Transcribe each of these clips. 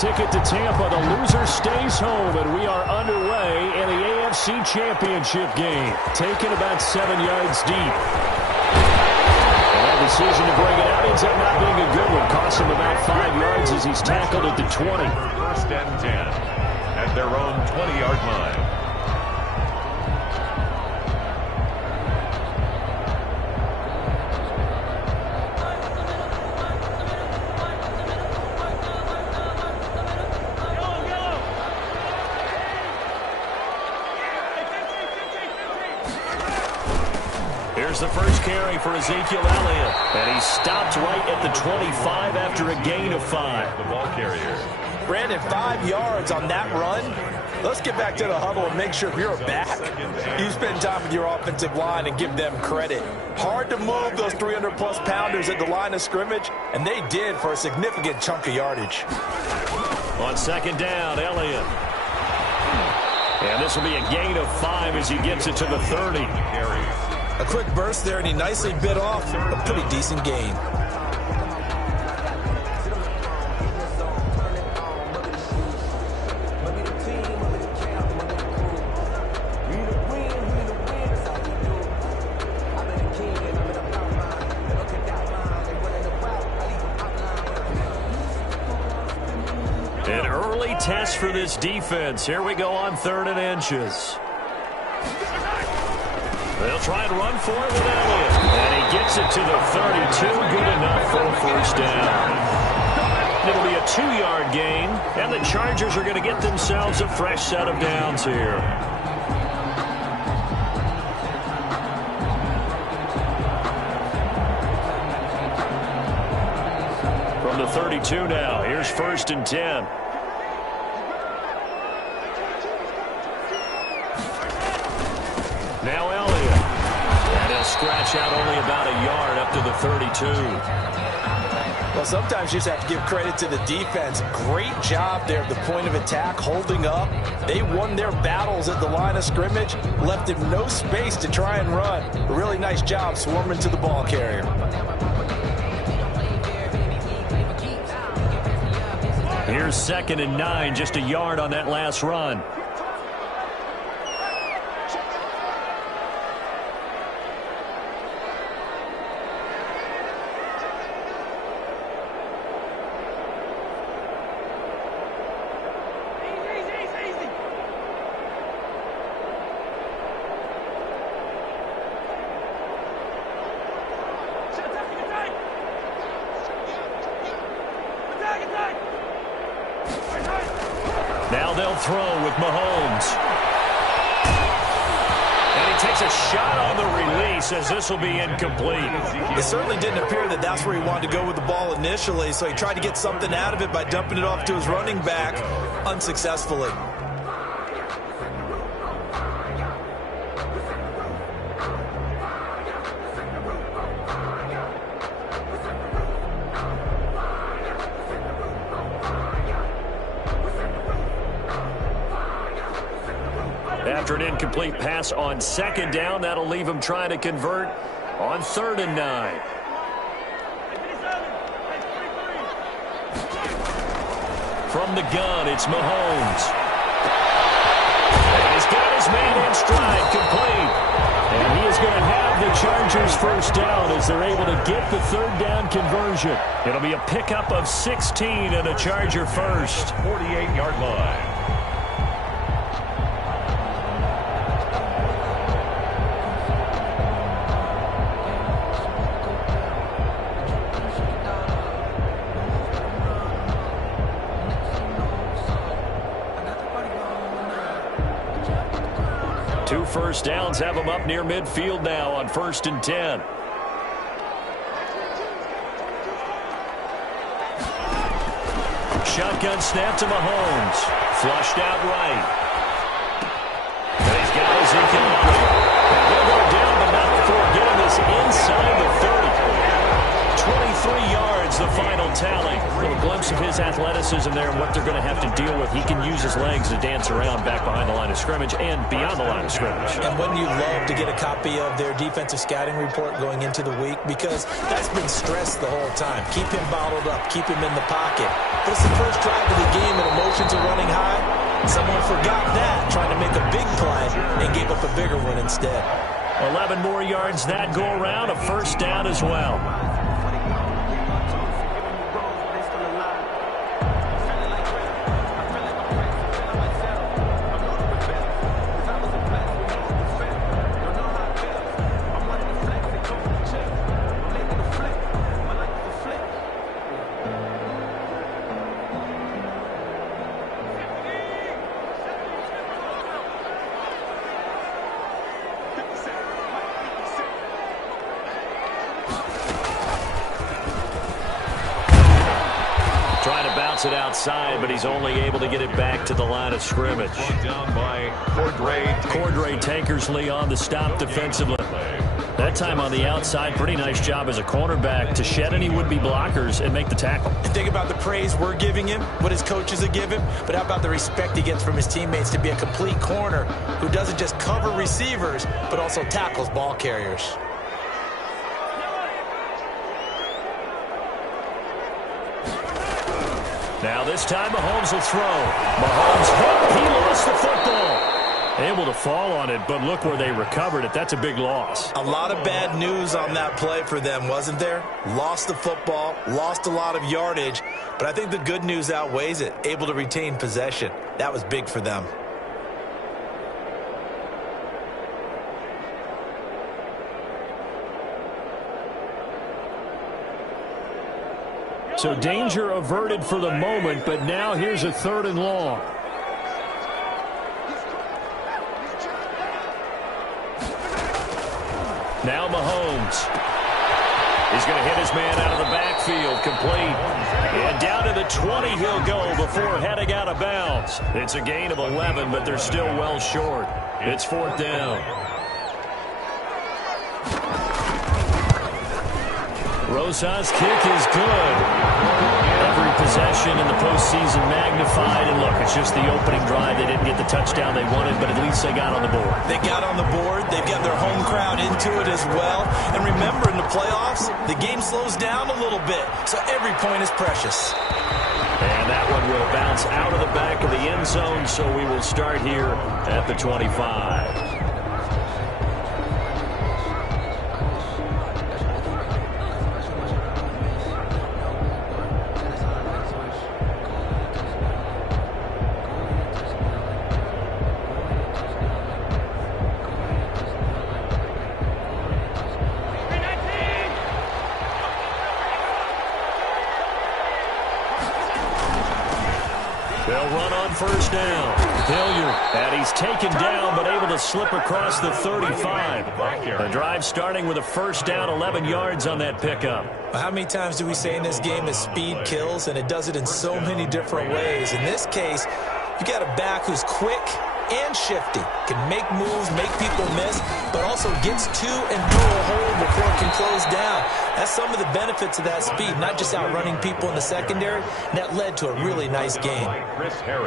ticket to Tampa. The loser stays home, and we are underway in the AFC Championship game. Taken about 7 yards deep. And that decision to bring it out ends up not being a good one. Cost him about 5 yards as he's tackled at the 20. First and 10 at their own 20-yard line. Here's the first carry for Ezekiel Elliott. And he stopped right at the 25 after a gain of 5. The ball carrier. Brandon, 5 yards on that run. Let's get back to the huddle and make sure if you're back, you spend time with your offensive line and give them credit. Hard to move those 300-plus pounders at the line of scrimmage, and they did for a significant chunk of yardage. On second down, Elliott. And this will be a gain of 5 as he gets it to the 30. A quick burst there, and he nicely bit off a pretty decent gain. An early test for this defense. Here we go on 3rd and inches. They'll try and run for it with Elliott. And he gets it to the 32. Good enough for a first down. It'll be a 2-yard gain. And the Chargers are going to get themselves a fresh set of downs here. From the 32 now, here's 1st and 10. Now Elliott. And he'll scratch out only about a yard up to the 32. Well, sometimes you just have to give credit to the defense. Great job there at the point of attack, holding up. They won their battles at the line of scrimmage, left him no space to try and run. A really nice job swarming to the ball carrier. Here's 2nd and 9, just a yard on that last run. Now they'll throw with Mahomes. And he takes a shot on the release as this will be incomplete. It certainly didn't appear that that's where he wanted to go with the ball initially, so he tried to get something out of it by dumping it off to his running back unsuccessfully. After an incomplete pass on 2nd down, that'll leave him trying to convert on 3rd and 9. From the gun, it's Mahomes. And he's got his man in stride, complete. And he is going to have the Chargers first down as they're able to get the 3rd down conversion. It'll be a pickup of 16 and a Charger first. 48-yard line. Two first downs have them up near midfield now on 1st and 10. Shotgun snap to Mahomes. Flushed out right. And he's got Ezekiel Elliott. And they'll go down, but not before getting this inside the 30. 23 yards, the final tally. A little glimpse of his athleticism there and what they're going to have to deal with. He can use his legs to dance around back behind the line of scrimmage and beyond the line of scrimmage. And wouldn't you love to get a copy of their defensive scouting report going into the week? Because that's been stressed the whole time. Keep him bottled up. Keep him in the pocket. But it's the first drive of the game and emotions are running high. Someone forgot that, trying to make a big play and gave up a bigger one instead. 11 more yards that go around, a first down as well. It outside, but he's only able to get it back to the line of scrimmage. Down by Cordray Tankersley on the stop defensively. That time on the outside, pretty nice job as a cornerback to shed any would-be blockers and make the tackle. And think about the praise we're giving him, what his coaches have given, but how about the respect he gets from his teammates to be a complete corner who doesn't just cover receivers, but also tackles ball carriers. Now this time Mahomes will throw. Mahomes hit. He lost the football. Able to fall on it, but look where they recovered it. That's a big loss. A lot of bad news on that play for them, wasn't there? Lost the football, lost a lot of yardage, but I think the good news outweighs it. Able to retain possession. That was big for them. So danger averted for the moment, but now here's a 3rd and long. Now Mahomes. He's going to hit his man out of the backfield, complete. And down to the 20 he'll go before heading out of bounds. It's a gain of 11, but they're still well short. It's 4th down. Rosas' kick is good. Every possession in the postseason magnified. And look, it's just the opening drive. They didn't get the touchdown they wanted, but at least they got on the board. They got on the board. They've got their home crowd into it as well. And remember, in the playoffs, the game slows down a little bit. So every point is precious. And that one will bounce out of the back of the end zone. So we will start here at the 25. First down. Hilliard, and he's taken down but able to slip across the 35. The drive starting with a first down, 11 yards on that pickup. How many times do we say in this game that speed kills, and it does it in so many different ways? In this case, you got a back who's quick and shifty, can make moves, make people miss, but also gets to and through a hole before it can close down. That's some of the benefits of that speed, not just outrunning people in the secondary. And that led to a really nice game.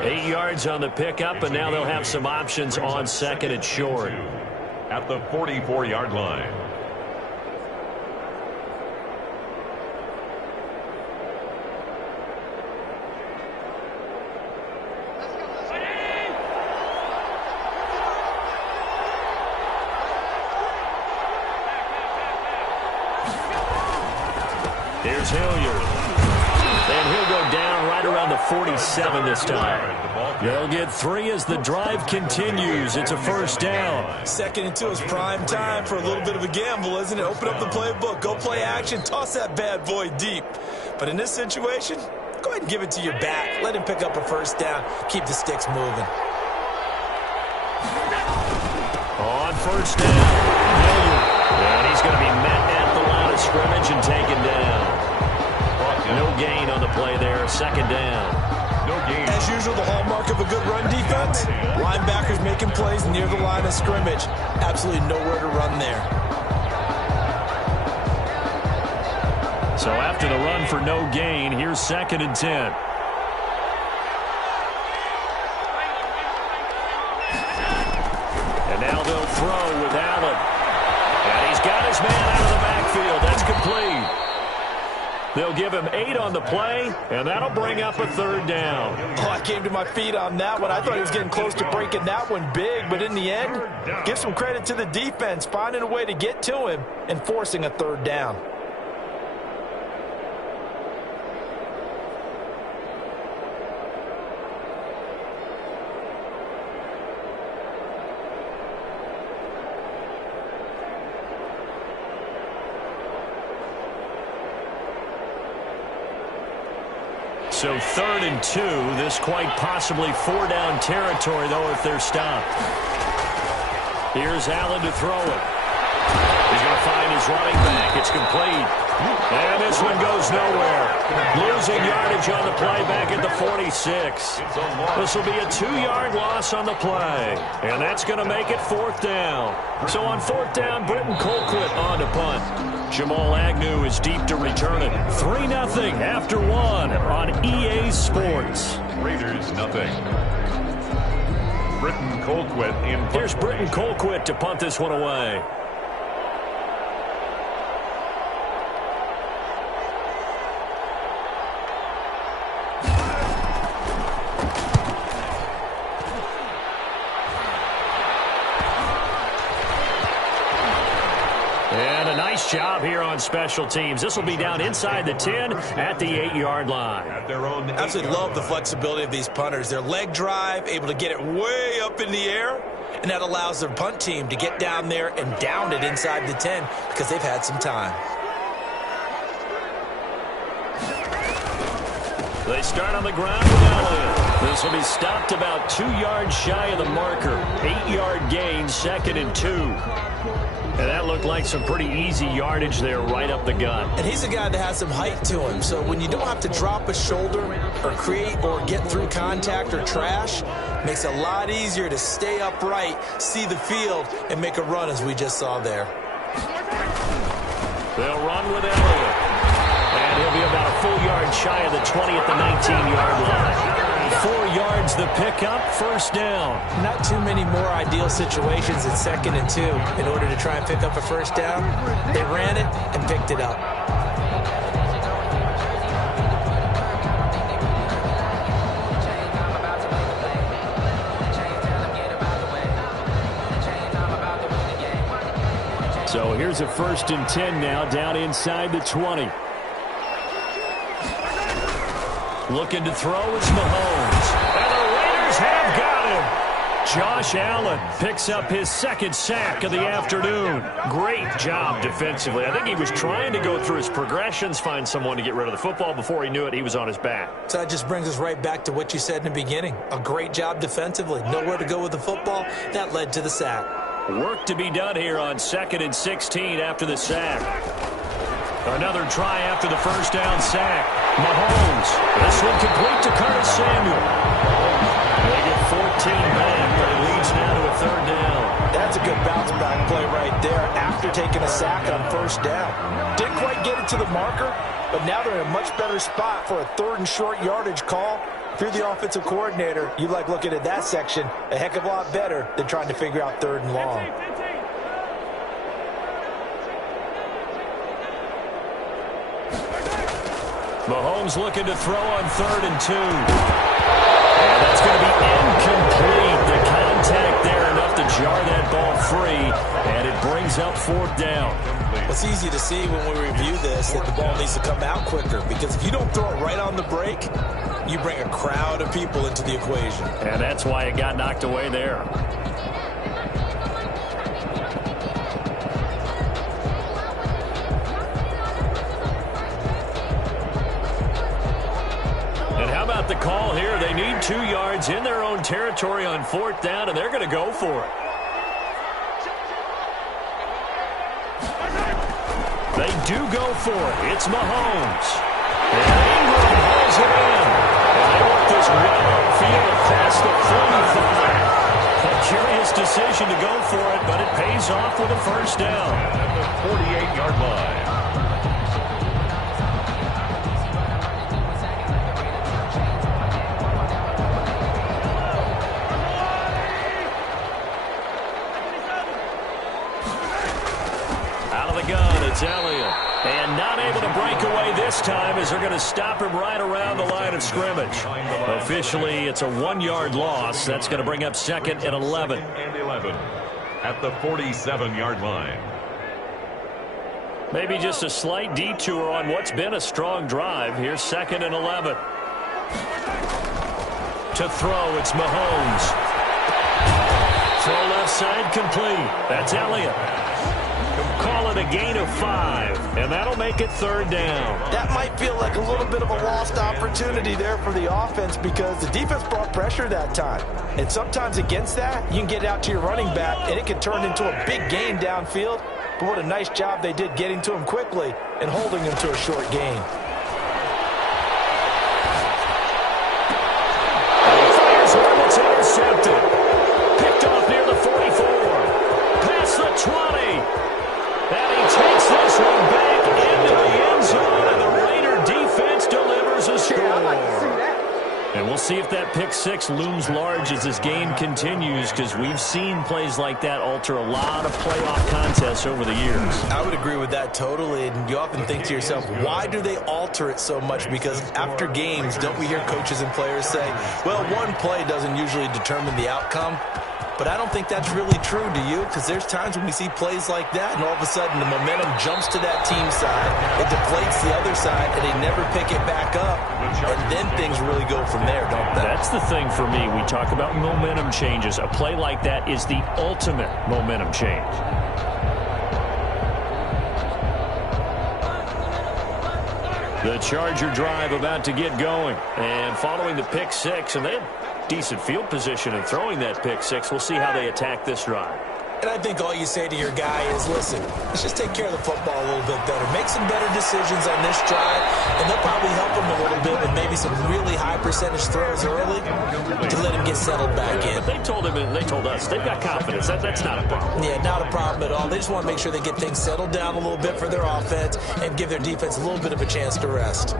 8 yards on the pickup, and now they'll have some options on 2nd and short. At the 44-yard line. Here's Hilliard. And he'll go down right around the 47 this time. They'll get 3 as the drive continues. It's a first down. 2nd and 2 is prime time for a little bit of a gamble, isn't it? Open up the playbook, go play action, toss that bad boy deep. But in this situation, go ahead and give it to your back. Let him pick up a first down. Keep the sticks moving. On first down, Hilliard. And he's going to be met at the line of scrimmage and taken down. No gain on the play there. 2nd down. No gain. As usual, the hallmark of a good run defense, linebackers making plays near the line of scrimmage. Absolutely nowhere to run there. So after the run for no gain, here's 2nd and 10. And now they'll throw with Allen. And he's got his man out of the backfield. That's complete. They'll give him 8 on the play, and that'll bring up a 3rd down. Oh, I came to my feet on that one. I thought he was getting close to breaking that one big, but in the end, give some credit to the defense, finding a way to get to him and forcing a 3rd down. So 3rd and 2, this quite possibly 4-down territory, though, if they're stopped. Here's Allen to throw it. He's going to find his running back. It's complete. And this one goes nowhere. Losing yardage on the play back at the 46. This will be a 2-yard loss on the play. And that's going to make it 4th down. So on 4th down, Britton Colquitt on to punt. Jamal Agnew is deep to return it. 3-0 after 1 on EA Sports. Raiders nothing. Britton Colquitt in. Here's Britton Colquitt to punt this one away. Job here on special teams. This will be down inside the 10 at the 8-yard line. At their own I absolutely love the flexibility of these punters. Their leg drive, able to get it way up in the air, and that allows their punt team to get down there and down it inside the 10 because they've had some time. They start on the ground with Elliott. This will be stopped about 2 yards shy of the marker. 8-yard gain, 2nd and 2. And that looked like some pretty easy yardage there right up the gut. And he's a guy that has some height to him. So when you don't have to drop a shoulder or create or get through contact or trash, it makes it a lot easier to stay upright, see the field, and make a run as we just saw there. They'll run with Elliott. And he'll be about a full yard shy of the 20 at the 19-yard line. 4 yards the pickup, 1st down. Not too many more ideal situations at 2nd and 2 in order to try and pick up a 1st down. They ran it and picked it up. So here's a 1st and 10 now, down inside the 20. Looking to throw is Mahomes. And the Raiders have got him. Josh Allen picks up his 2nd sack of the afternoon. Great job defensively. I think he was trying to go through his progressions, find someone to get rid of the football. Before he knew it, he was on his back. So that just brings us right back to what you said in the beginning. A great job defensively. Nowhere to go with the football. That led to the sack. Work to be done here on 2nd and 16 after the sack. Another try after the 1st down sack. Mahomes. This one complete to Curtis Samuel. They get 14 back, but it leads now to a 3rd down. That's a good bounce-back play right there after taking a sack on 1st down. Didn't quite get it to the marker, but now they're in a much better spot for a 3rd and short yardage call. If you're the offensive coordinator, you like looking at that section a heck of a lot better than trying to figure out 3rd and long. Mahomes looking to throw on 3rd and 2. And that's going to be incomplete. The contact there enough to jar that ball free, and it brings up 4th down. It's easy to see when we review this that the ball needs to come out quicker, because if you don't throw it right on the break, you bring a crowd of people into the equation. And that's why it got knocked away there. The call here, they need 2 yards in their own territory on 4th down, and they're going to go for it. They do go for it. It's Mahomes. And Ingram hauls it in. And they want this well upfield across the 45. A curious decision to go for it, but it pays off with a 1st down. At the 48-yard line. of the gun. It's Elliott. And not able to break away this time as they're going to stop him right around the line of scrimmage. Officially, it's a 1-yard loss. That's going to bring up 2nd and 11. And 11 at the 47-yard line. Maybe just a slight detour on what's been a strong drive. Here's 2nd and 11. To throw, it's Mahomes. Throw left side complete. That's Elliott. Call it a gain of 5, and that'll make it 3rd down. That might feel like a little bit of a lost opportunity there for the offense because the defense brought pressure that time. And sometimes against that, you can get it out to your running back, and it can turn into a big gain downfield. But what a nice job they did getting to him quickly and holding him to a short gain. It's intercepted. Picked off near the 44. Past the 20. And he takes this one back into the end zone, and the Raider defense delivers a score. Yeah, I'd like to see that. And we'll see if that pick 6 looms large as this game continues, because we've seen plays like that alter a lot of playoff contests over the years. I would agree with that totally, and you often think to yourself, why do they alter it so much? Because after games, don't we hear coaches and players say, well, one play doesn't usually determine the outcome? But I don't think that's really true, do you? Because there's times when we see plays like that, and all of a sudden the momentum jumps to that team side, it deflates the other side, and they never pick it back up. And then things really go from there, don't they? That's the thing for me. We talk about momentum changes. A play like that is the ultimate momentum change. The Charger drive about to get going. And following the pick 6, and they had decent field position in throwing that pick 6. We'll see how they attack this drive. And I think all you say to your guy is, listen, let's just take care of the football a little bit better. Make some better decisions on this drive, and they'll probably help him a little bit with maybe some really high percentage throws early to let him get settled back in. But they told him, and they told us, they've got confidence. That's not a problem. Yeah, not a problem at all. They just want to make sure they get things settled down a little bit for their offense and give their defense a little bit of a chance to rest.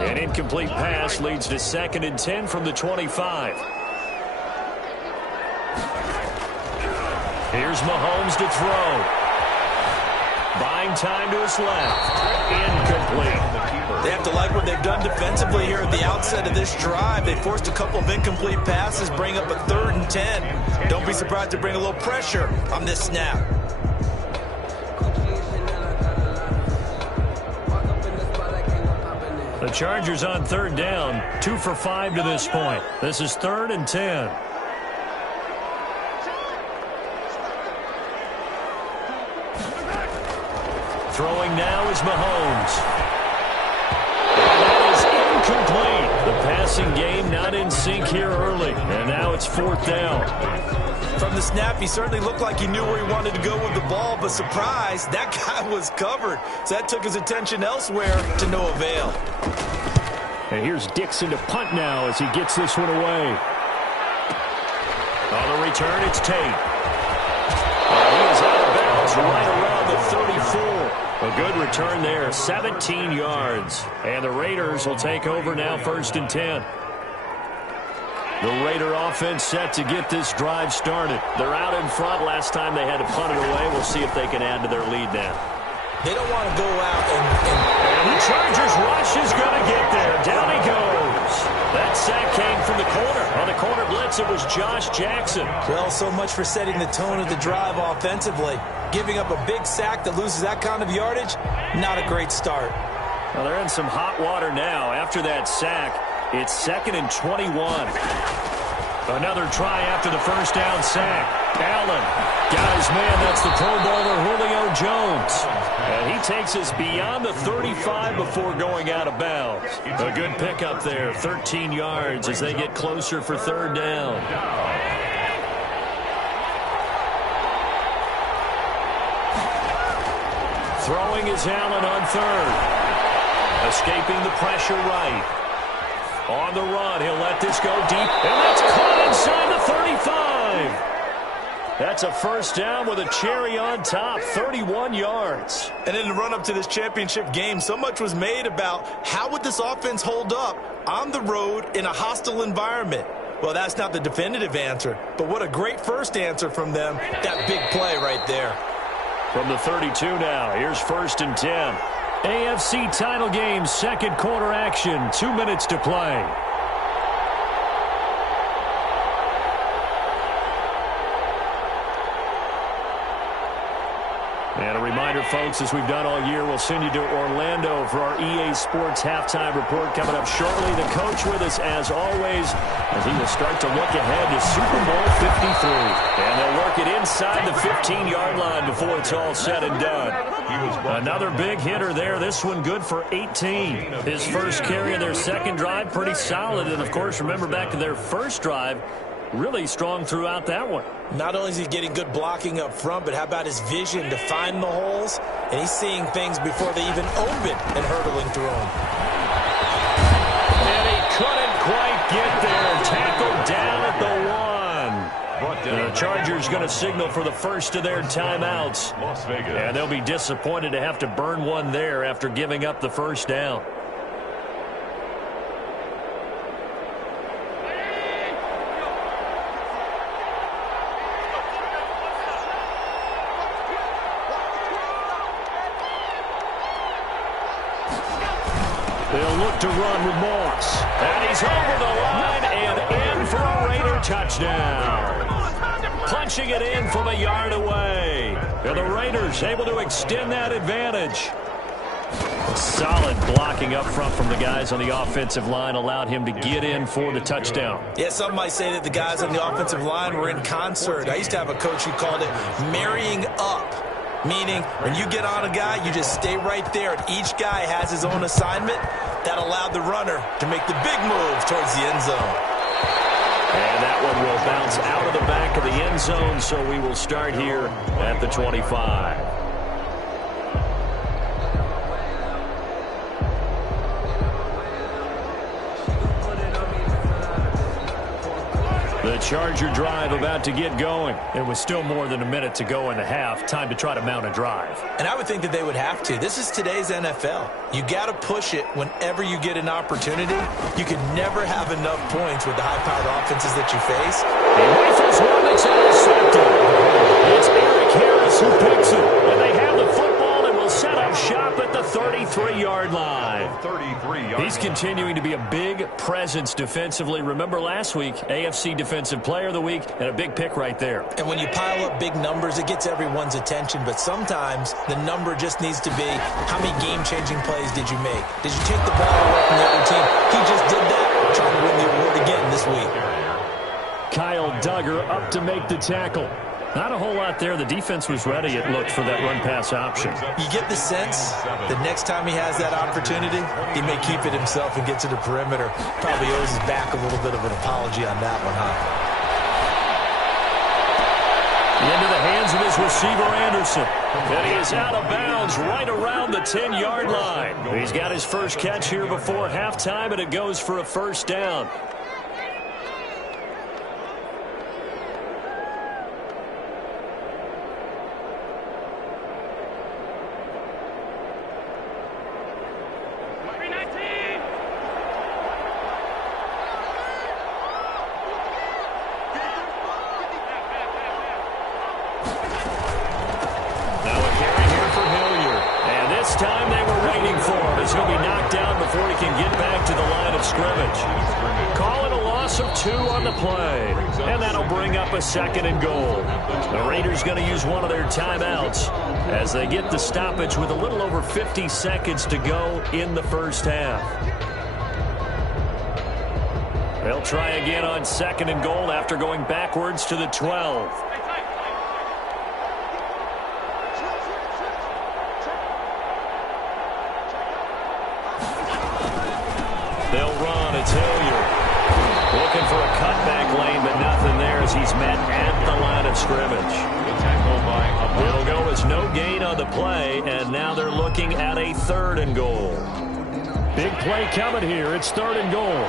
An incomplete pass leads to 2nd and 10 from the 25. Here's Mahomes to throw. Buying time to his left. Incomplete. They have to like what they've done defensively here at the outset of this drive. They forced a couple of incomplete passes, bring up a 3rd and 10. Don't be surprised to bring a little pressure on this snap. The Chargers on 3rd down, 2 for 5 to this point. This is 3rd and 10. Throwing now is Mahomes. And that is incomplete. The passing game not in sync here early. And now it's 4th down. From the snap, he certainly looked like he knew where he wanted to go with the ball, but surprise, that guy was covered. So that took his attention elsewhere to no avail. And here's Dixon to punt now as he gets this one away. On the return, it's Tate. And he is out of bounds right around the 34. A good return there, 17 yards. And the Raiders will take over now, 1st and 10. The Raider offense set to get this drive started. They're out in front. Last time they had to punt it away. We'll see if they can add to their lead now. They don't want to go out and the Chargers rush is going to get there. Down he goes. That sack came from the corner. On the corner blitz, it was Josh Jackson. Well, so much for setting the tone of the drive offensively. Giving up a big sack that loses that kind of yardage, not a great start. Well, they're in some hot water now. After that sack, it's 2nd and 21. Another try after the 1st down sack. Allen got his man. That's the Pro Bowler Julio Jones. And he takes us beyond the 35 before going out of bounds. A good pickup there, 13 yards as they get closer for 3rd down. Throwing is Allen on 3rd. Escaping the pressure right. On the run, he'll let this go deep, and that's caught inside the 35. That's a first down with a cherry on top, 31 yards. And in the run-up to this championship game, so much was made about how would this offense hold up on the road in a hostile environment. Well, that's not the definitive answer, but what a great first answer from them. That big play right there. From the 32 now, here's 1st and 10. AFC title game, second quarter action, 2 minutes to play. And a reminder, folks, as we've done all year, we'll send you to Orlando for our EA Sports halftime report coming up shortly. The coach with us, as always, as he will start to look ahead to Super Bowl 53. And they'll work it inside the 15-yard line before it's all said and done. Another big hitter there. This one good for 18. His first carry of their second drive, pretty solid. And, of course, remember back to their first drive, really strong throughout that one. Not only is he getting good blocking up front, but how about his vision to find the holes? And he's seeing things before they even open and hurdling through them. And he couldn't quite get there. Tackled down at the 1. The Chargers going to signal for the first of their timeouts. And they'll be disappointed to have to burn one there after giving up the first down. They'll look to run with Moss. And he's over the line and in for a Raider touchdown. Punching it in from a yard away. And the Raiders able to extend that advantage. Solid blocking up front from the guys on the offensive line allowed him to get in for the touchdown. Yeah, some might say that the guys on the offensive line were in concert. I used to have a coach who called it marrying up. Meaning, when you get on a guy, you just stay right there, and each guy has his own assignment. That allowed the runner to make the big move towards the end zone. And that one will bounce out of the back of the end zone, so we will start here at the 25. The Charger drive about to get going. It was still more than a minute to go in the half. Time to try to mount a drive. And I would think that they would have to. This is today's NFL. You got to push it whenever you get an opportunity. You can never have enough points with the high-powered offenses that you face. He rifles one that's intercepted. It's Eric Harris who picks it. And they have the football and will set up shop at the 33-yard line. He's continuing to be a big presence defensively. Remember last week, AFC Defensive Player of the Week, and a big pick right there. And when you pile up big numbers, it gets everyone's attention. But sometimes the number just needs to be, how many game-changing plays did you make? Did you take the ball away from the other team? He just did that, trying to win the award again this week. Kyle Duggar up to make the tackle. Not a whole lot there. The defense was ready, it looked, for that run-pass option. You get the sense that next time he has that opportunity, he may keep it himself and get to the perimeter. Probably owes his back a little bit of an apology on that one, huh? Into the hands of his receiver, Anderson. And he is out of bounds right around the 10-yard line. He's got his first catch here before halftime, and it goes for a first down. Second and goal. The Raiders going to use one of their timeouts as they get the stoppage with a little over 50 seconds to go in the first half. They'll try again on second and goal after going backwards to the 12. They'll run. It's Hilliard. Looking for a cutback lane, but nothing there as he's met at the line of scrimmage. It'll go as no gain on the play, and now they're looking at a third and goal. Big play coming here. It's third and goal.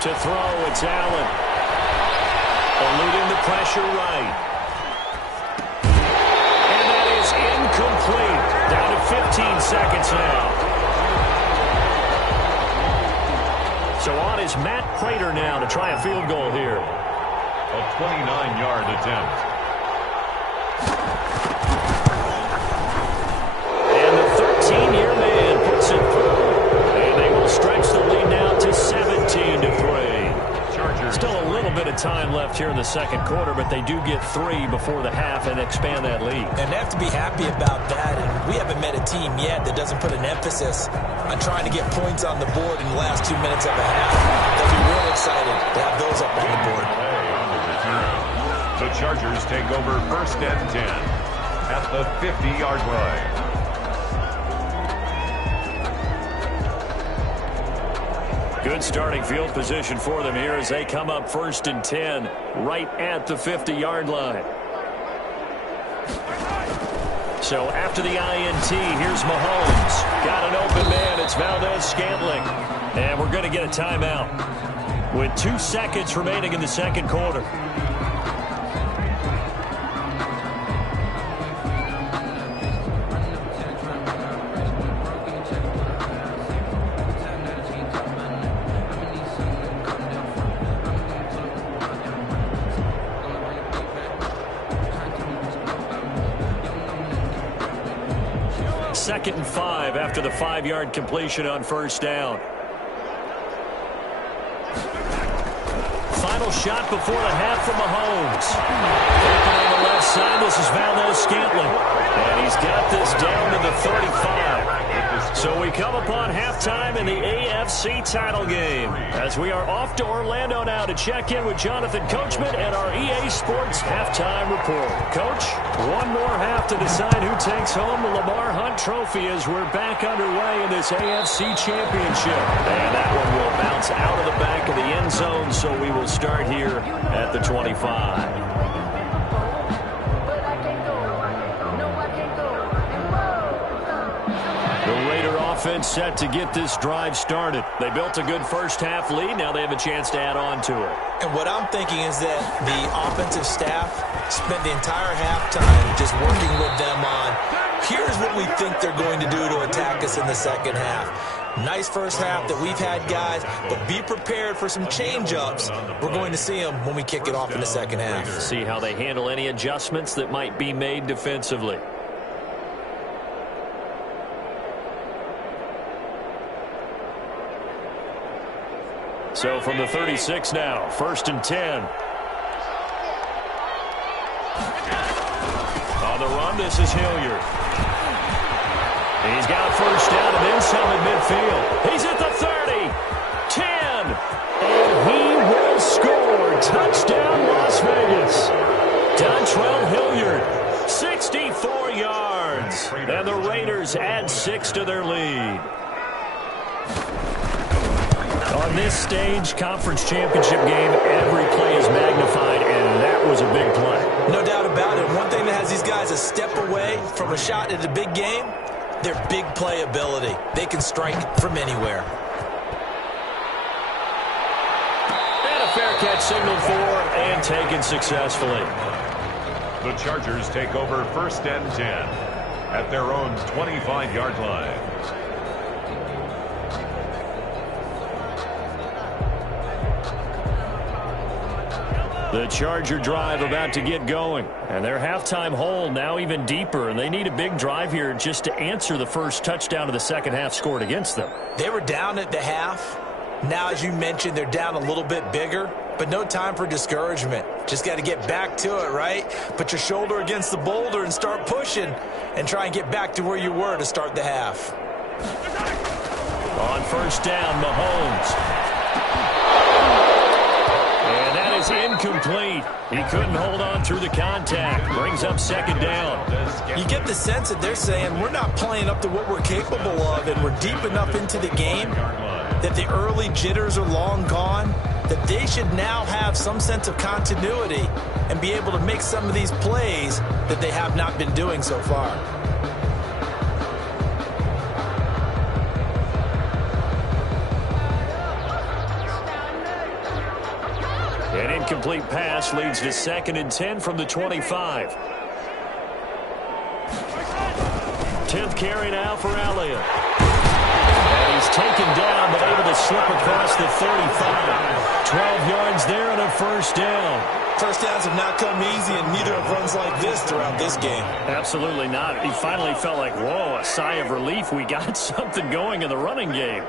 To throw, it's Allen. Eluding the pressure right. And that is incomplete. Down to 15 seconds now. So on is Matt Prater now to try a field goal here. A 29-yard attempt. And the 13-year man puts it through. And they will stretch the lead now to 17-3. Still a little bit of time left here in the second quarter, but they do get 3 before the half and expand that lead. And they have to be happy about that. And we haven't met a team yet that doesn't put an emphasis on trying to get points on the board in the last 2 minutes of a half. They'll be real excited to have those up on the board. The Chargers take over 1st and 10 at the 50-yard line. Good starting field position for them here as they come up 1st and 10 right at the 50-yard line. So after the INT, here's Mahomes. Got an open man. It's Valdez-Scantling. And we're going to get a timeout with 2 seconds remaining in the second quarter. Second and 5 after the 5-yard completion on 1st down. Final shot before the half from Mahomes. Open on the left side, this is Valdez-Scantling. And he's got this down to the 35. So we come upon halftime in the AFC title game as we are off to Orlando now to check in with Jonathan Coachman and our EA Sports halftime report. Coach, one more half to decide who takes home the Lamar Hunt Trophy as we're back underway in this AFC Championship. And that one will bounce out of the back of the end zone, so we will start here at the 25. Offense set to get this drive started. They built a good first half lead. Now they have a chance to add on to it. And what I'm thinking is that the offensive staff spent the entire halftime just working with them on, here's what we think they're going to do to attack us in the second half. Nice first half that we've had, guys, but be prepared for some change-ups. We're going to see them when we kick it off in the second half. See how they handle any adjustments that might be made defensively. So from the 36 now, 1st and 10. On the run, this is Hilliard. He's got 1st down and then some at midfield. He's at the 30, 10, and he will score. Touchdown, Las Vegas. Dontrell Hilliard, 64 yards. And the Raiders add 6 to their lead. On this stage, conference championship game, every play is magnified, and that was a big play. No doubt about it. One thing that has these guys a step away from a shot at a big game, their big play ability. They can strike from anywhere. And a fair catch signaled for and taken successfully. The Chargers take over 1st and 10 at their own 25-yard line. The Charger drive about to get going. And their halftime hole now even deeper. And they need a big drive here just to answer the first touchdown of the second half scored against them. They were down at the half. Now, as you mentioned, they're down a little bit bigger. But no time for discouragement. Just got to get back to it, right? Put your shoulder against the boulder and start pushing. And try and get back to where you were to start the half. On 1st down, Mahomes. Is incomplete. He couldn't hold on through the contact. Brings up 2nd down. You get the sense that they're saying we're not playing up to what we're capable of, and we're deep enough into the game that the early jitters are long gone, that they should now have some sense of continuity and be able to make some of these plays that they have not been doing so far. incomplete pass leads to 2nd and 10 from the 25. 10th carry now for Elliott. And he's taken down, but able to slip across the 35. 12 yards there and a first down. First downs have not come easy, and neither have runs like this throughout this game. Absolutely not. He finally felt like, whoa, a sigh of relief. We got something going in the running game.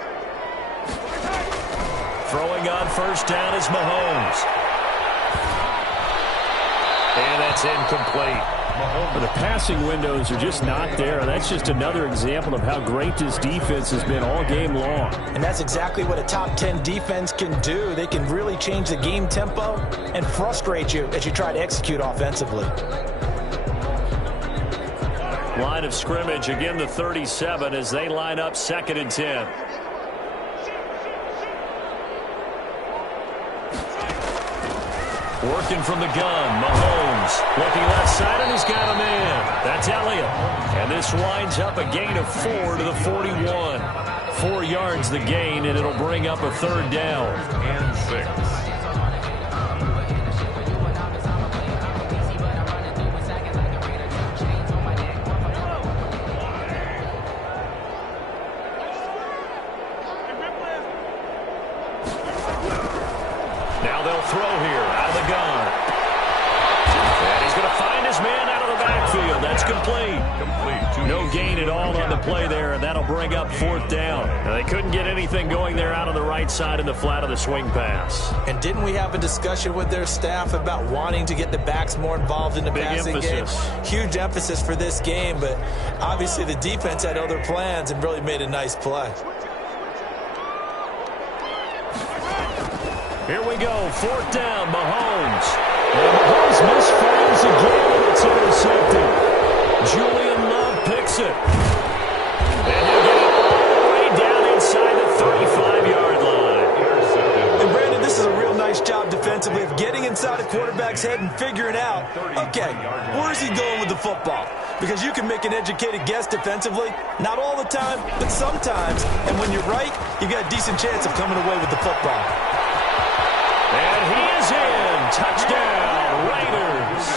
Throwing on first down is Mahomes. And that's incomplete. The passing windows are just not there. That's just another example of how great this defense has been all game long. And that's exactly what a top 10 defense can do. They can really change the game tempo and frustrate you as you try to execute offensively. Line of scrimmage, again the 37 as they line up 2nd and 10. Working from the gun, Mahomes looking left side, and he's got a man. That's Elliott. And this winds up a gain of 4 to the 41. 4 yards the gain, and it'll bring up a 3rd down. And 6. Now they'll throw here out of the gun. And he's going to find his man out of the backfield. That's complete. No gain at all on the play there, and that'll bring up 4th down. Now, they couldn't get anything going there out on the right side in the flat of the swing pass. And didn't we have a discussion with their staff about wanting to get the backs more involved in the passing game? Huge emphasis for this game, but obviously the defense had other plans and really made a nice play. Here we go, 4th down, Mahomes. And Mahomes misfires again, and it's intercepted. Julian Love picks it. And he'll get it all the way down inside the 35-yard line. And Brandon, this is a real nice job defensively of getting inside a quarterback's head and figuring out, okay, where's he going with the football? Because you can make an educated guess defensively, not all the time, but sometimes. And when you're right, you got a decent chance of coming away with the football. And he is in. Touchdown, Raiders.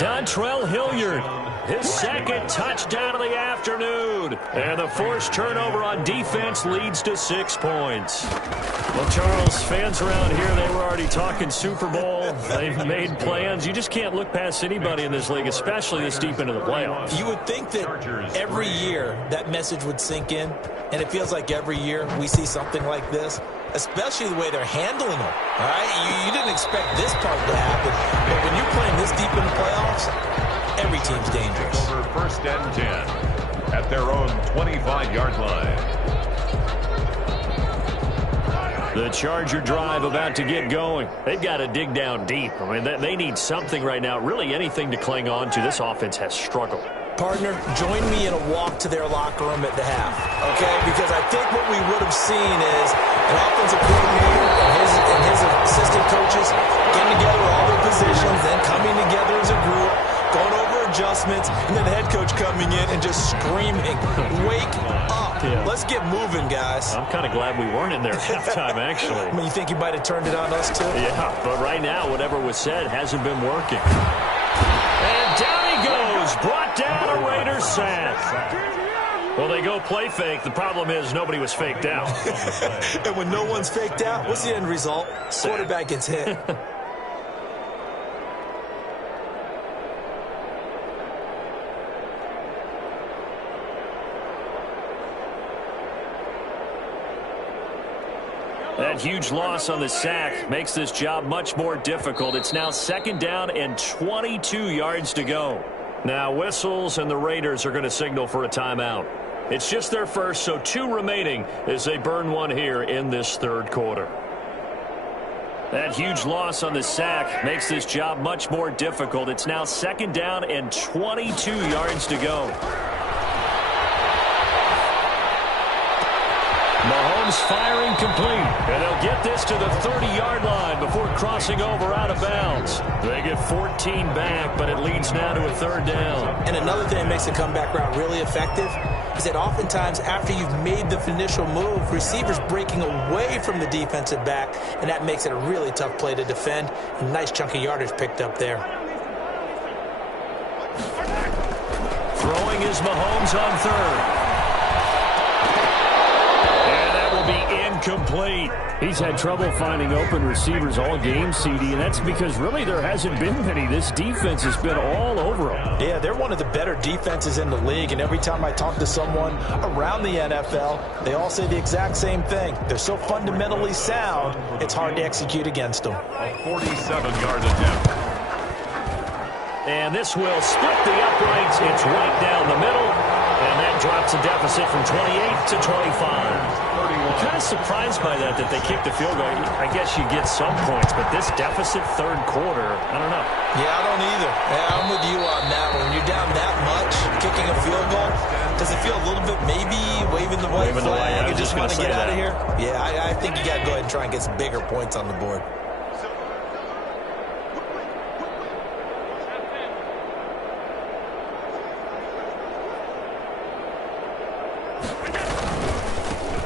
Dontrell Hilliard, his 2nd touchdown of the afternoon. And the forced turnover on defense leads to 6 points. Well, Charles, fans around here, they were already talking Super Bowl. They've made plans. You just can't look past anybody in this league, especially this deep into the playoffs. You would think that every year that message would sink in, and it feels like every year we see something like this. Especially the way they're handling them. All right, you didn't expect this part to happen, but when you're playing this deep in the playoffs, every team's dangerous. Over 1st and 10 at their own 25-yard line. The Charger drive about to get going. They've got to dig down deep. I mean, they need something right now, really anything to cling on to. This offense has struggled. Partner, join me in a walk to their locker room at the half, okay? Because I think what we would have seen is an offensive coordinator and his assistant coaches getting together all their positions, then coming together as a group, going over adjustments, and then the head coach coming in and just screaming, wake up. Yeah. Let's get moving, guys. I'm kind of glad we weren't in there at halftime, actually. I mean, you think you might have turned it on us, too? Yeah, but right now, whatever was said hasn't been working. And down he goes, brought down a Raiders sack. Well, they go play fake. The problem is nobody was faked out. And when no one's faked out, what's the end result? Quarterback gets hit. That huge loss on the sack makes this job much more difficult. It's now 2nd down and 22 yards to go. Now whistles and the Raiders are going to signal for a timeout. It's just their first, so 2 remaining as they burn one here in this 3rd quarter. That huge loss on the sack makes this job much more difficult. It's now 2nd down and 22 yards to go. Mahomes Mahomes firing complete. And they'll get this to the 30-yard line before crossing over out of bounds. They get 14 back, but it leads now to a third down. And another thing that makes the comeback route really effective is that oftentimes after you've made the initial move, receivers breaking away from the defensive back, and that makes it a really tough play to defend. A nice chunk of yardage picked up there. Throwing is Mahomes on third. And that will be incomplete. He's had trouble finding open receivers all game, CD, and that's because really there hasn't been many. This defense has been all over them. Yeah, they're one of the better defenses in the league, and every time I talk to someone around the NFL, they all say the exact same thing. They're so fundamentally sound, it's hard to execute against them. A 47-yard attempt. And this will split the uprights. It's right down the middle. And that drops a deficit from 28 to 25. I'm kind of surprised by that they kicked the field goal. I guess you get some points, but this deficit third quarter, I don't know. Yeah, I don't either. Yeah, I'm with you on that one. When you're down that much, kicking a field goal, does it feel a little bit maybe waving the white flag and just want to get out of here? Yeah, I think you got to go ahead and try and get some bigger points on the board.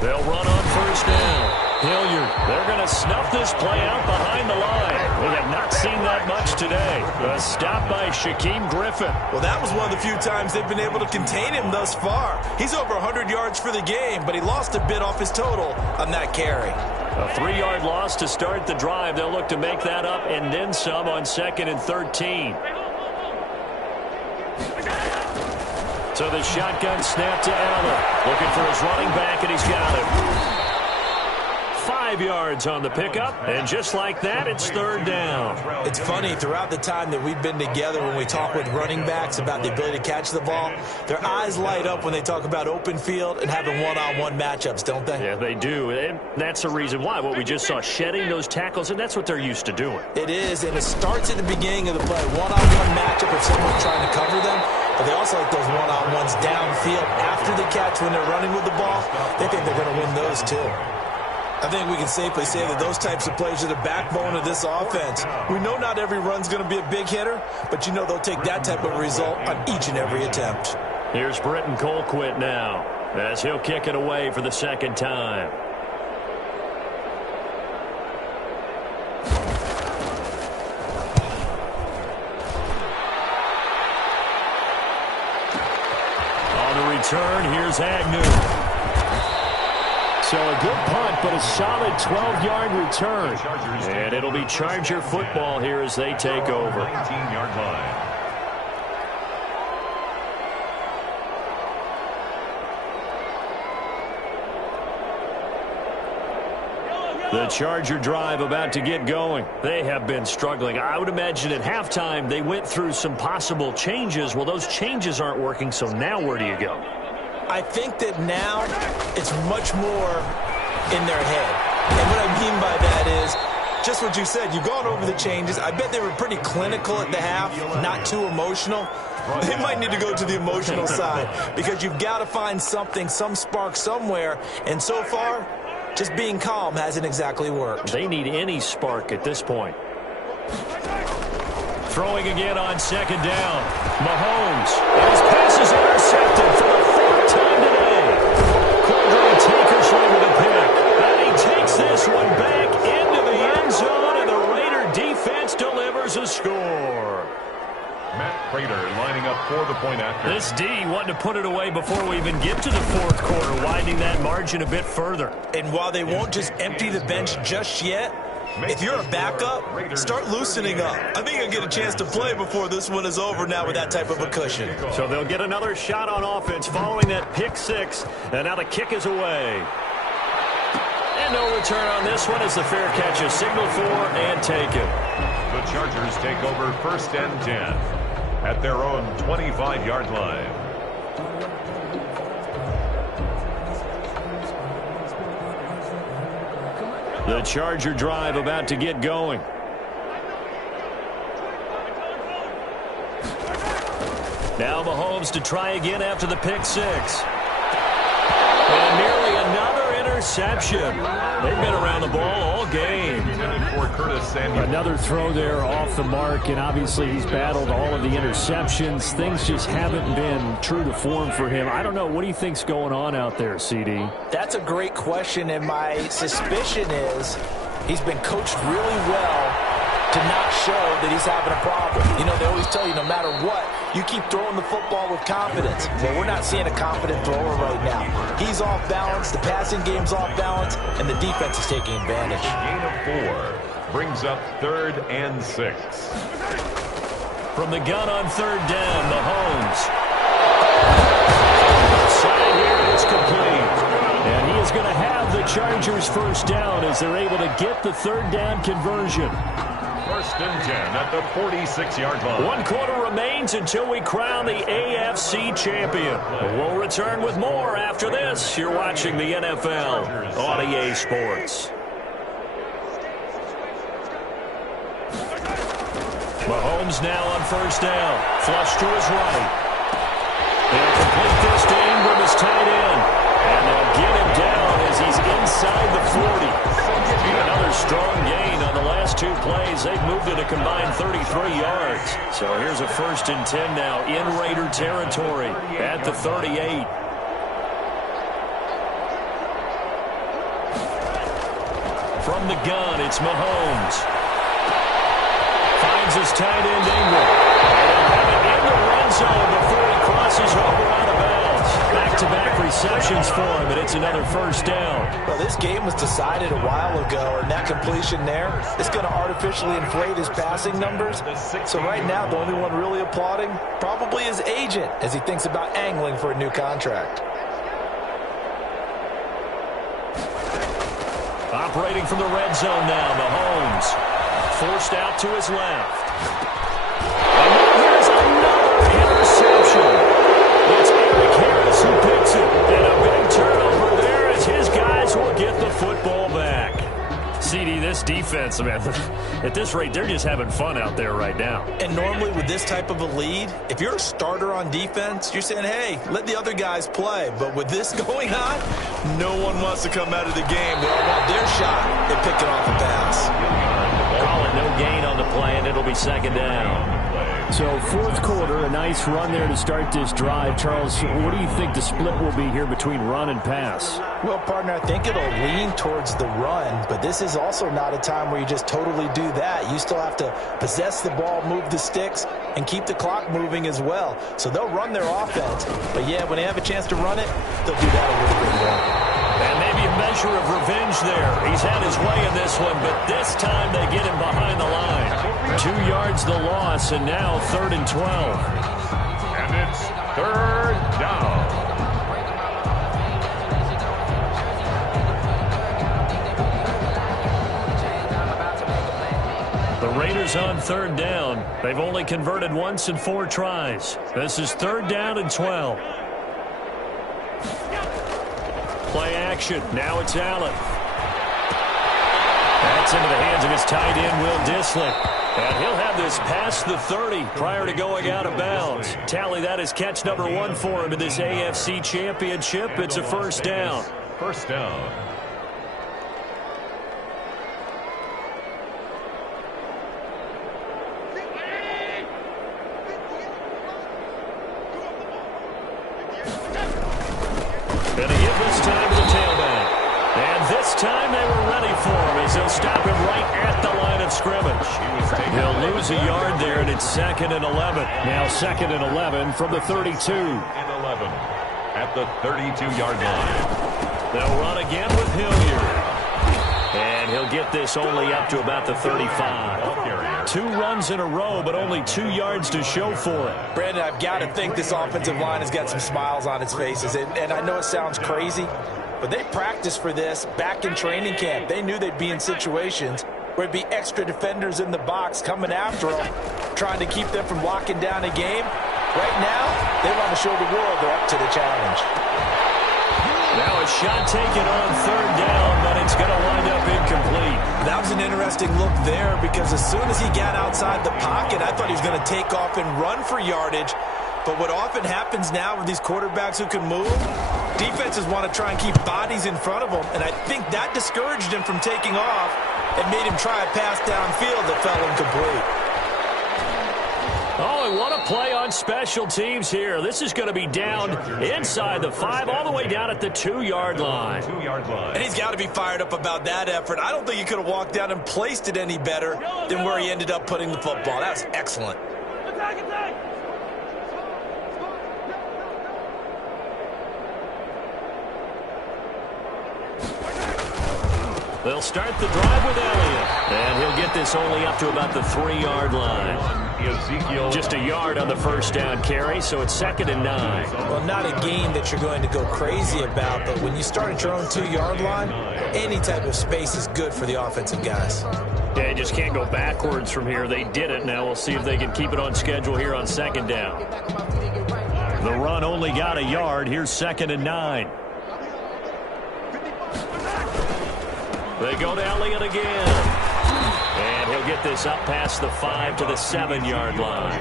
They'll run on first down. Hilliard, they're going to snuff this play out behind the line. We have not seen that much today. A stop by Shaquem Griffin. Well, that was one of the few times they've been able to contain him thus far. He's over 100 yards for the game, but he lost a bit off his total on that carry. A 3-yard loss to start the drive. They'll look to make that up and then some on 2nd and 13. So the shotgun snap to Allen. Looking for his running back, and he's got it. 5 yards on the pickup, and just like that, it's third down. It's funny, throughout the time that we've been together, when we talk with running backs about the ability to catch the ball, their eyes light up when they talk about open field and having one-on-one matchups, don't they? Yeah, they do, and that's the reason why. What we just saw, shedding those tackles, and that's what they're used to doing. It is, and it starts at the beginning of the play. One-on-one matchup if someone's trying to cover them. But they also like those one-on-ones downfield after the catch when they're running with the ball. They think they're going to win those too. I think we can safely say that those types of plays are the backbone of this offense. We know not every run's going to be a big hitter, but you know they'll take that type of result on each and every attempt. Here's Britton Colquitt now as he'll kick it away for the second time. Return, here's Agnew. So a good punt, but a solid 12-yard return. And it'll be Charger football here as they take over. 19-yard line. The Charger drive about to get going. They have been struggling. I would imagine at halftime they went through some possible changes. Well, those changes aren't working, so now where do you go? I think that now it's much more in their head. And what I mean by that is just what you said. You've gone over the changes. I bet they were pretty clinical at the half, not too emotional. They might need to go to the emotional side because you've got to find something, some spark somewhere. And so far, just being calm hasn't exactly worked. They need any spark at this point. Throwing again on second down. Mahomes. And his pass is intercepted for the third time today. Cordray Tankersley with a pick. And he takes this one back into the end zone, and the Raider defense delivers a score. Matt Prater lining up for the point after. This D wanting to put it away before we even get to the fourth quarter, widening that margin a bit further. And while they won't just empty the bench just yet, if you're a backup, start loosening up. I think you'll get a chance to play before this one is over now with that type of a cushion. So they'll get another shot on offense following that pick six, and now the kick is away. And no return on this one as the fair catch is signaled for and taken. The Chargers take over 1st and 10 at their own 25-yard line. The Charger drive about to get going. Now Mahomes to try again after the pick six. And nearly another interception. interception. They've been around the ball all game. For Curtis Samuel. Another throw there off the mark, and obviously he's battled all of the interceptions. Things just haven't been true to form for him. I don't know. What do you think's going on out there, CD? That's a great question, and my suspicion is he's been coached really well to not show that he's having a problem. You know, they always tell you no matter what, you keep throwing the football with confidence. Well, we're not seeing a confident thrower right now. He's off balance, the passing game's off balance, and the defense is taking advantage. Gain of 4 brings up 3rd and 6. From the gun on 3rd down, Mahomes. Side here, it's complete. And he is going to have the Chargers first down as they're able to get the 3rd down conversion. 1st and 10 at the 46-yard line. 1 quarter remains until we crown the AFC champion. We'll return with more after this. You're watching the NFL on EA Sports. Mahomes now on 1st down. Flush to his right. They'll complete this to Ingram as tight end. And they'll get him down as he's inside the 40. Another strong gain on the last 2 plays. They've moved it a combined 33 yards. So here's a 1st and 10 now in Raider territory at the 38. From the gun, it's Mahomes. Finds his tight end Ingram. And have it in the red zone before he crosses over out of bounds. Back-to-back receptions for him, and it's another 1st down. Well, this game was decided a while ago, and that completion there is going to artificially inflate his passing numbers. So right now, the only one really applauding probably his agent as he thinks about angling for a new contract. Operating from the red zone now, Mahomes. Forced out to his left. And here's another interception. It's Eric Harris who picks it. And a big turnover there as his guys will get the football back. CD, this defense, man, at this rate, they're just having fun out there right now. And normally with this type of a lead, if you're a starter on defense, you're saying, hey, let the other guys play. But with this going on, no one wants to come out of the game. They all want their shot at picking off a pass. Call it no gain on the play, and it'll be 2nd down. So 4th quarter, a nice run there to start this drive. Charles, what do you think the split will be here between run and pass? Well, partner, I think it'll lean towards the run, but this is also not a time where you just totally do that. You still have to possess the ball, move the sticks, and keep the clock moving as well. So they'll run their offense, but yeah, when they have a chance to run it, they'll do that a little bit more. And maybe a measure of revenge there. He's had his way in this one, but this time they get him behind the line. 2 yards the loss, and now 3rd and 12. And it's 3rd down. The Raiders on 3rd down. They've only converted once in 4 tries. This is 3rd down and 12. Play action. Now it's Allen. That's into the hands of his tight end, Will Dissly. And he'll have this past the 30 prior to going out of bounds. Tally, that is catch number 1 for him in this AFC Championship. It's a 1st down. 1st down. Going to give this time to the tailback. And this time they were ready for him as they'll stop him right at the line of scrimmage. They'll lose a yard there, and it's 2nd and 11. Now 2nd and 11 from the 32. And 11 at the 32-yard line. They'll run again with Hilliard. And he'll get this only up to about the 35. 2 runs in a row, but only 2 yards to show for it. Brandon, I've got to think this offensive line has got some smiles on its faces. And I know it sounds crazy, but they practiced for this back in training camp. They knew they'd be in situations where it'd be extra defenders in the box coming after them, trying to keep them from locking down a game. Right now, they want to show the world they're up to the challenge. Now a shot taken on 3rd down, but it's going to wind up incomplete. That was an interesting look there because as soon as he got outside the pocket, I thought he was going to take off and run for yardage. But what often happens now with these quarterbacks who can move, Defenses want to try and keep bodies in front of them, and I think that discouraged him from taking off and made him try a pass downfield that fell incomplete. Oh, and what a play on special teams here. This is going to be down inside the 5, all the way down at the 2-yard line. And he's got to be fired up about that effort. I don't think he could have walked down and placed it any better than where he ended up putting the football. That was excellent. They'll start the drive with Elliott. And he'll get this only up to about the 3-yard line. Just a yard on the first down carry, so it's 2nd and 9. Well, not a game that you're going to go crazy about, but when you start at your own 2-yard line, any type of space is good for the offensive guys. Yeah, you just can't go backwards from here. They did it. Now we'll see if they can keep it on schedule here on 2nd down. The run only got a yard. Here's 2nd and 9. They go to Elliott again. And he'll get this up past the 5 to the 7-yard line.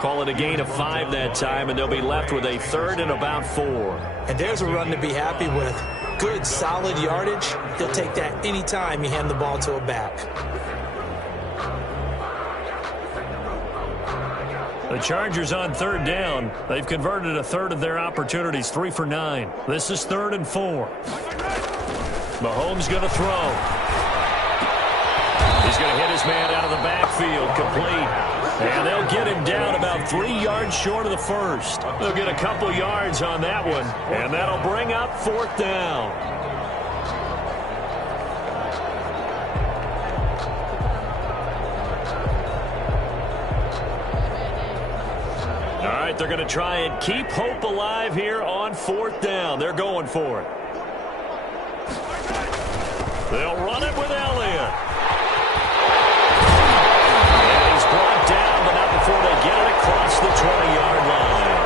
Call it a gain of 5 that time, and they'll be left with a 3rd and about 4. And there's a run to be happy with. Good, solid yardage. He'll take that any time you hand the ball to a back. The Chargers on 3rd down. They've converted a 1/3 of their opportunities, 3 for 9. This is 3rd and 4. Mahomes going to throw. He's going to hit his man out of the backfield, complete. And they'll get him down about 3 yards short of the first. They'll get a couple yards on that one, and that'll bring up 4th down. All right, they're going to try and keep hope alive here on 4th down. They're going for it. They'll run it with Elliott. And he's brought down, but not before they get it across the 20-yard line.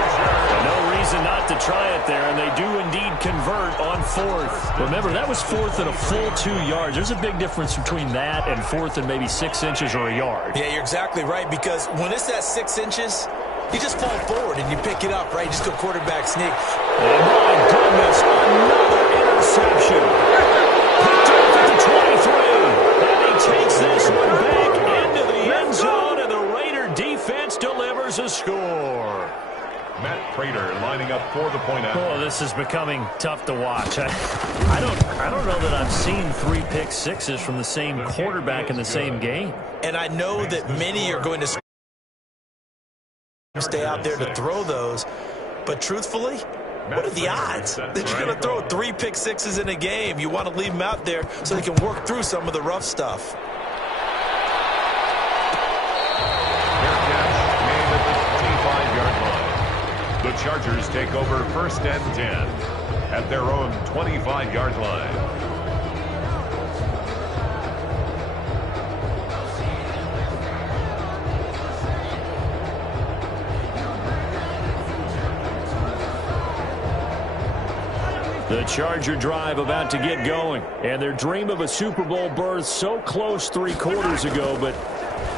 And no reason not to try it there, and they do indeed convert on 4th. Remember, that was 4th and a full 2 yards. There's a big difference between that and 4th and maybe 6 inches or a yard. Yeah, you're exactly right, because when it's at 6 inches, you just fall forward and you pick it up, right? You just go quarterback sneak. And my goodness, another interception. Takes this one back into the end zone, and the Raider defense delivers a score. Matt Prater lining up for the point out. Oh, this is becoming tough to watch. I don't know that I've seen 3 pick sixes from the same quarterback in the same game. And I know that many are going to stay out there to throw those, but truthfully, what are the odds that you're going to throw 3 pick sixes in a game? You want to leave them out there so they can work through some of the rough stuff. The Chargers take over 1st and 10 at their own 25-yard line. The Charger drive about to get going, and their dream of a Super Bowl berth so close 3 quarters ago, but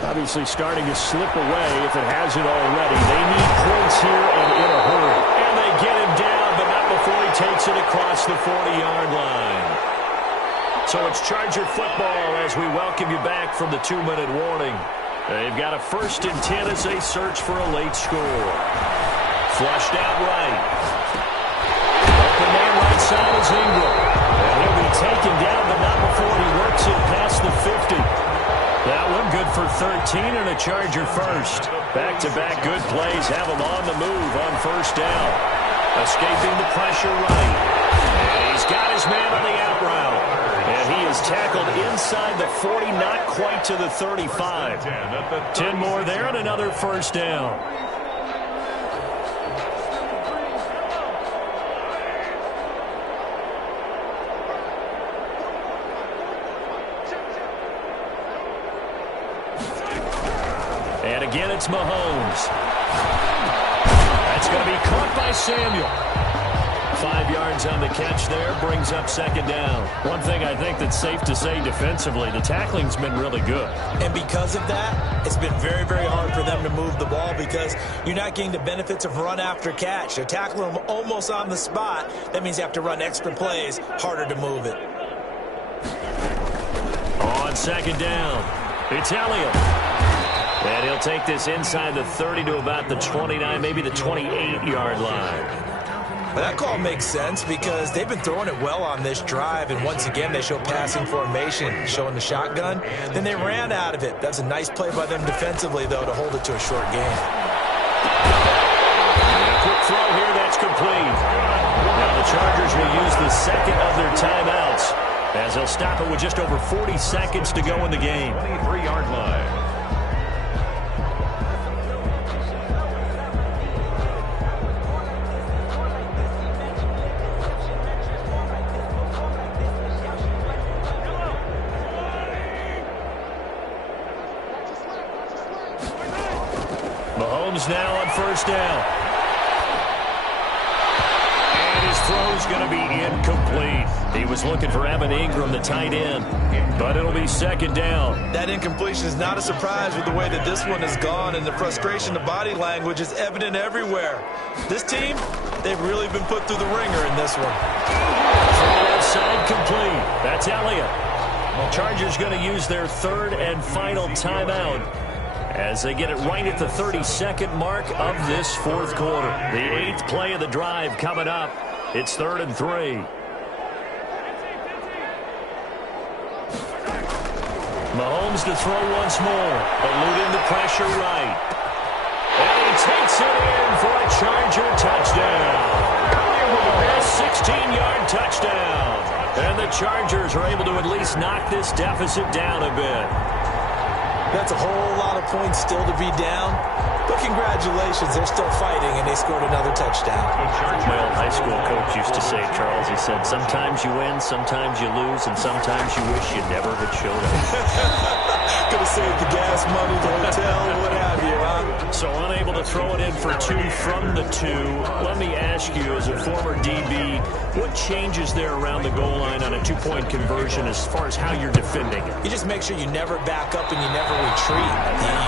obviously starting to slip away if it hasn't already. They need points here and in a hurry. And they get him down, but not before he takes it across the 40-yard line. So it's Charger football as we welcome you back from the 2-minute warning. They've got a 1st and 10 as they search for a late score. Flushed out right. Open man right side is Ingram. And he'll be taken down, but not before he works it past the 50. That one good for 13 and a Charger first. Back-to-back good plays have him on the move on 1st down. Escaping the pressure right. And he's got his man on the out route. And he is tackled inside the 40, not quite to the 35. 10 more there and another 1st down. And again, it's Mahomes. That's going to be caught by Samuel. 5 yards on the catch there, brings up second down. One thing I think that's safe to say defensively, the tackling's been really good. And because of that, it's been very, very hard for them to move the ball because you're not getting the benefits of run after catch. They're tackling them almost on the spot. That means you have to run extra plays, harder to move it. On second down, it's Elliott. And he'll take this inside the 30 to about the 29, maybe the 28-yard line. Well, that call makes sense because they've been throwing it well on this drive, and once again, they show passing formation, showing the shotgun. Then they ran out of it. That's a nice play by them defensively, though, to hold it to a short game. And a quick throw here, that's complete. Now the Chargers will use the second of their timeouts as they'll stop it with just over 40 seconds to go in the game. 23-yard line. Mahomes now on first down. And his throw's going to be incomplete. He was looking for Evan Ingram, the tight end, but it'll be second down. That incompletion is not a surprise with the way that this one has gone, and the frustration, the body language is evident everywhere. This team, they've really been put through the ringer in this one. Throw outside complete. That's Elliott. Chargers going to use their third and final timeout as they get it right at the 32nd mark of this fourth quarter. The 8th play of the drive coming up. It's 3rd and 3. Mahomes to throw once more, eluding the pressure right. And he takes it in for a Charger touchdown. A 16-yard touchdown. And the Chargers are able to at least knock this deficit down a bit. That's a whole lot of points still to be down. But congratulations, they're still fighting, and they scored another touchdown. My old high school coach used to say, Charles, he said, sometimes you win, sometimes you lose, and sometimes you wish you never had showed up. Could have saved the gas money, the hotel, what have you, huh? So unable to throw it in for 2 from the 2. Let me ask you, as a former DB, what changes there around the goal line on a 2-point conversion as far as how you're defending it? You just make sure you never back up and you never retreat.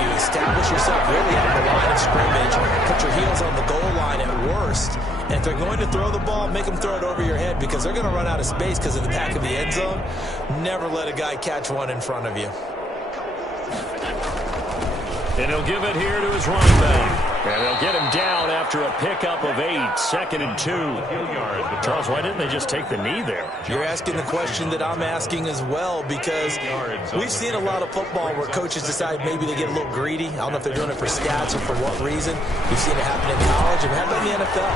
You establish yourself really at the line of scrimmage, put your heels on the goal line at worst, and if they're going to throw the ball, make them throw it over your head because they're going to run out of space because of the back of the end zone. Never let a guy catch one in front of you. And he'll give it here to his running back. And they'll get him down after a pickup of 8, 2nd and 2. Charles, why didn't they just take the knee there? You're asking the question that I'm asking as well because we've seen a lot of football where coaches decide maybe they get a little greedy. I don't know if they're doing it for stats or for what reason. We've seen it happen in college and happen in the NFL.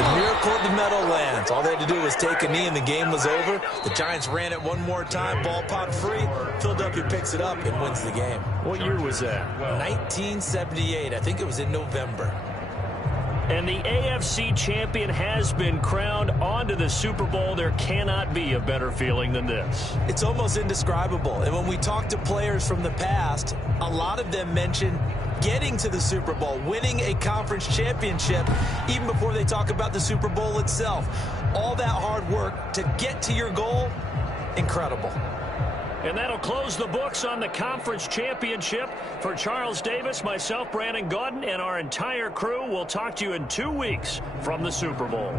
The miracle of the Meadowlands. All they had to do was take a knee and the game was over. The Giants ran it one more time, ball popped free. Philadelphia picks it up and wins the game. What year was that? 1978. I think it was in November. And the AFC champion has been crowned onto the Super Bowl. There cannot be a better feeling than this. It's almost indescribable. And when we talk to players from the past, a lot of them mention getting to the Super Bowl, winning a conference championship, even before they talk about the Super Bowl itself. All that hard work to get to your goal, incredible. And that'll close the books on the conference championship. For Charles Davis, myself, Brandon Gaudin, and our entire crew, we'll talk to you in 2 weeks from the Super Bowl.